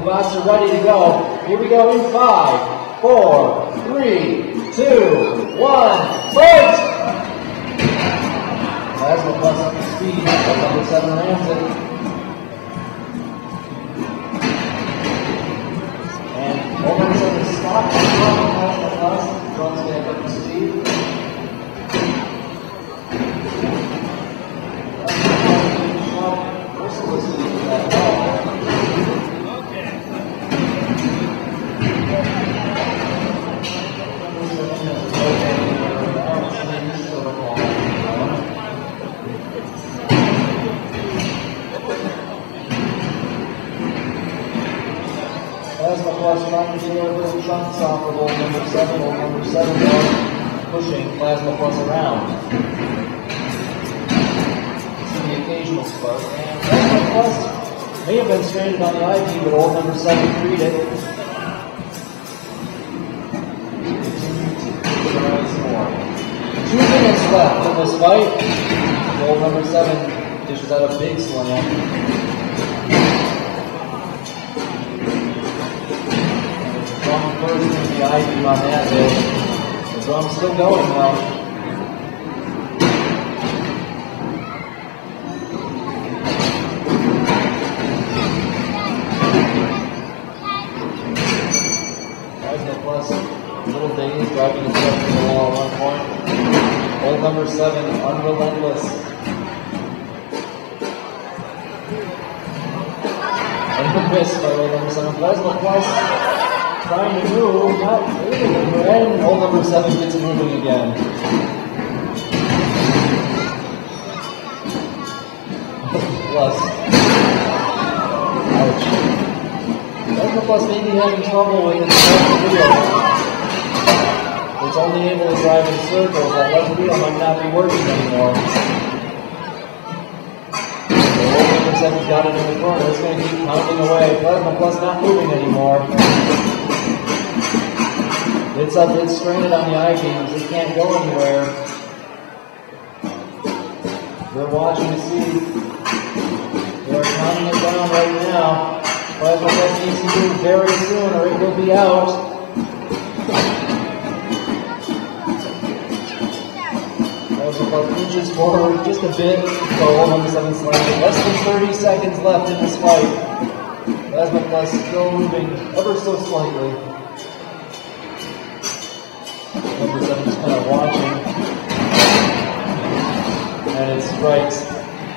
The bots are ready to go. Here we go in 5, 4, 3, 2, 1, fight! Plasma Plus up to speed. Number 7 rams it. And number 7 stops the Plasma Plus. Drums back up to speed. Plasma Plus trying to get a little chunks off of old number 7. Old number 7 pushing Plasma Plus around. See the occasional spark. And Plasma Plus may have been stranded on the IV, but old number 7 freed it. 2 minutes left in this fight. Old number 7 dishes out a big slam. First in the IV on that hit. The drum's still going now. Plasma Plus, a little dazed, driving himself to the wall at one point. Old number 7, unrelentless. And the miss by old number 7. Plasma Plus trying to move, not able to move, and old number 7 gets moving again. Plus. Ouch. Plasma Plus may be having trouble with its left wheel. It's only able to drive in circles. That left wheel might not be working anymore. So old number 7's got it in the corner. It's going to keep pounding away. Plasma Plus not moving anymore. It's up, it's stranded on the I-beams. It can't go anywhere. They're watching to see. They're counting it down right now. Plasma Plus needs to move very soon or it will be out. Plasma Plus inches forward just a bit. So old number 7 sliding. Less than 30 seconds left in this fight. Plasma Plus still moving ever so slightly. Number 7 is kind of watching, and it strikes.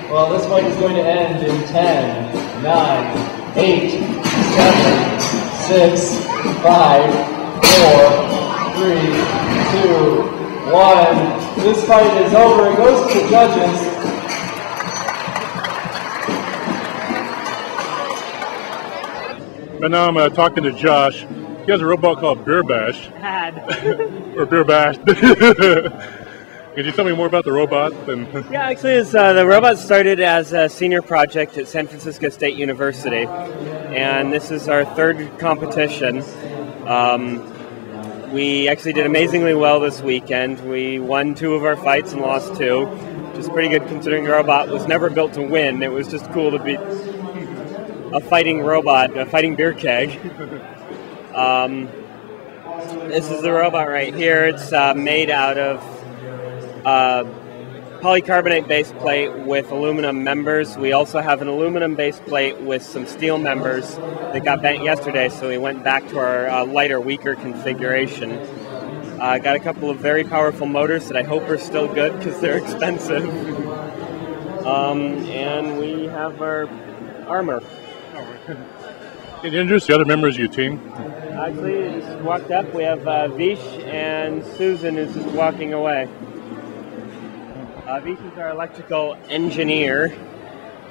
Well, this fight is going to end in 10, 9, 8, 7, 6, 5, 4, 3, 2, 1. This fight is over. It goes to the judges. And now I'm talking to Josh. He has a robot called Beer Bash. Or Beer Bash. Could you tell me more about the robot? Yeah, actually, the robot started as a senior project at San Francisco State University, and this is our 3rd competition. We actually did amazingly well this weekend. We won 2 of our fights and lost 2, which is pretty good considering the robot was never built to win. It was just cool to be a fighting robot, a fighting beer keg. This is the robot right here. It's made out of polycarbonate base plate with aluminum members. We also have an aluminum base plate with some steel members that got bent yesterday, so we went back to our lighter, weaker configuration. Got a couple of very powerful motors that I hope are still good because they're expensive. And we have our armor. Can you introduce the other members of your team? Actually, you just walked up. We have Vish and Susan is just walking away. Vish is our electrical engineer,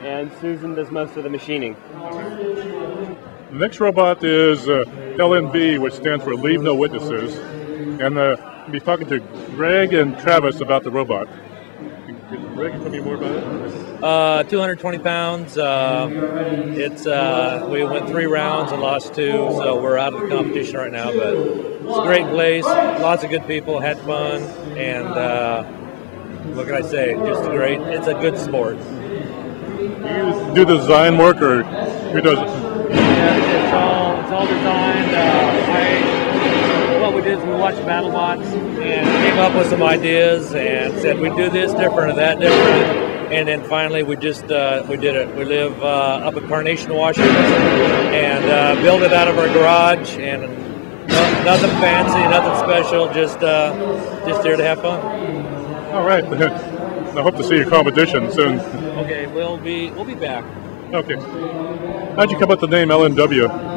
and Susan does most of the machining. The next robot is LNB, which stands for Leave No Witnesses. And we'll be talking to Greg and Travis about the robot. Greg, tell me more about it. 220 pounds. We went 3 rounds and lost 2, so we're out of the competition right now. But it's a great place, lots of good people, had fun, and what can I say? Just great. It's a good sport. Do you do the design work, or who does it? Yeah, it's all watched BattleBots and came up with some ideas and said we'd do this different or that different. And then finally we just we did it. We live up in Carnation, Washington, and built it out of our garage. And nothing fancy, nothing special. Just here to have fun. All right. I hope to see your competition soon. Okay, we'll be back. Okay. How'd you come up with the name LNW?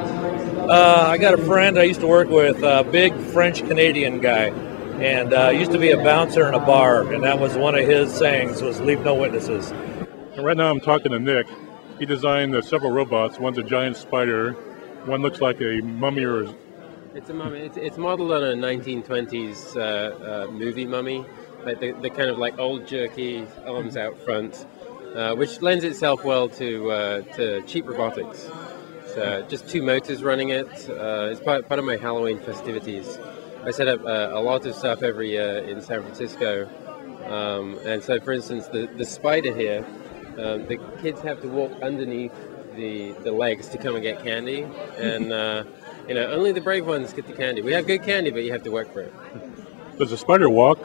I got a friend I used to work with, a big French-Canadian guy, and used to be a bouncer in a bar, and that was one of his sayings, was leave no witnesses. And right now I'm talking to Nick. He designed several robots. One's a giant spider. One looks like a mummy or... It's a mummy. It's modeled on a 1920s movie mummy, like the kind of like old jerky arms out front, which lends itself well to cheap robotics. So just 2 motors running it. It's part of my Halloween festivities. I set up a lot of stuff every year in San Francisco, and so for instance the spider here, the kids have to walk underneath the legs to come and get candy, and only the brave ones get the candy. We have good candy, but you have to work for it. Does the spider walk?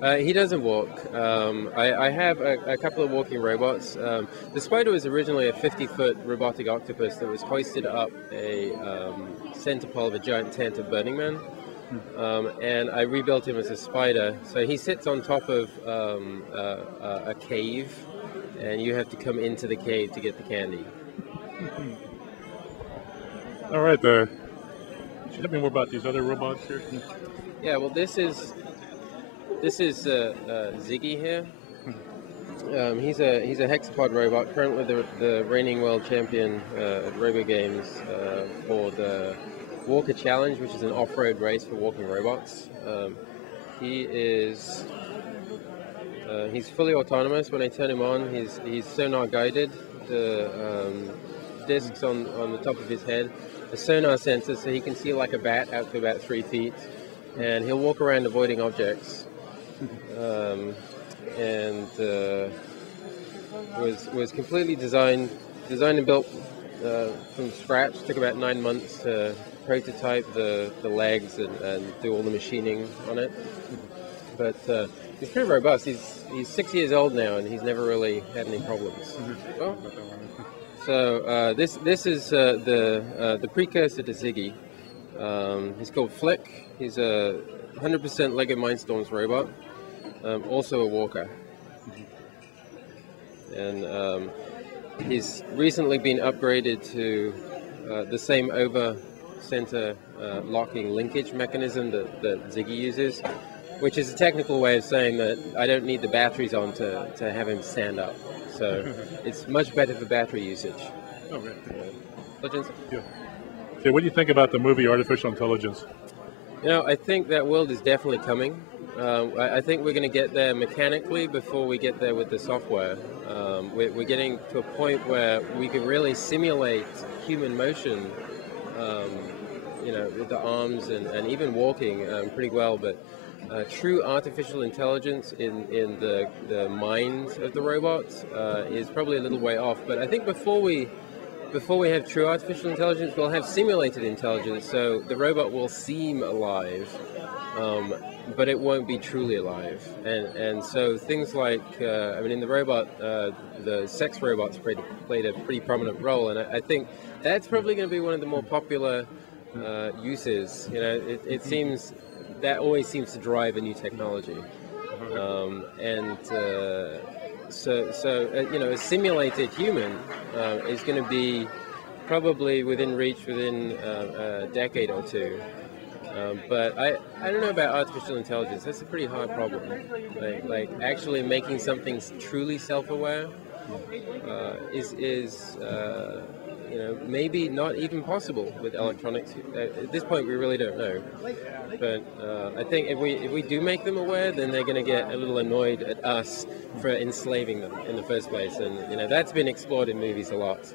He doesn't walk. I have a couple of walking robots. The spider was originally a 50-foot robotic octopus that was hoisted up a center pole of a giant tent at Burning Man. And I rebuilt him as a spider. So he sits on top of a cave, and you have to come into the cave to get the candy. All right. Should you tell me more about these other robots here? Yeah, well, this is Ziggy here. He's a hexapod robot, currently the reigning world champion at Robo Games for the Walker Challenge, which is an off-road race for walking robots. He's fully autonomous. When I turn him on, he's sonar guided. The discs on the top of his head, a sonar sensor, so he can see like a bat out to about 3 feet, and he'll walk around avoiding objects. Was completely designed and built from scratch. Took about 9 months to prototype the legs and do all the machining on it. But he's pretty robust. He's 6 years old now, and he's never really had any problems. Oh. So this is the precursor to Ziggy. He's called Flick. He's a 100% Lego Mindstorms robot. Also a walker. And he's recently been upgraded to the same over-center locking linkage mechanism that Ziggy uses, which is a technical way of saying that I don't need the batteries on to have him stand up. So it's much better for battery usage. Okay. Legends? Yeah. Okay, what do you think about the movie Artificial Intelligence? I think that world is definitely coming. I think we're going to get there mechanically before we get there with the software. We're getting to a point where we can really simulate human motion, with the arms and even walking pretty well. But true artificial intelligence in the mind of the robots is probably a little way off. But I think before we have true artificial intelligence, we'll have simulated intelligence. So the robot will seem alive. But it won't be truly alive, and so things like in the robot, the sex robots played a pretty prominent role, and I think that's probably going to be one of the more popular uses. It seems that always seems to drive a new technology, a simulated human is going to be probably within reach within a decade or two. But I don't know about artificial intelligence. That's a pretty hard problem. Like actually making something truly self-aware is maybe not even possible with electronics. At this point, we really don't know. But I think if we do make them aware, then they're going to get a little annoyed at us for enslaving them in the first place. And that's been explored in movies a lot.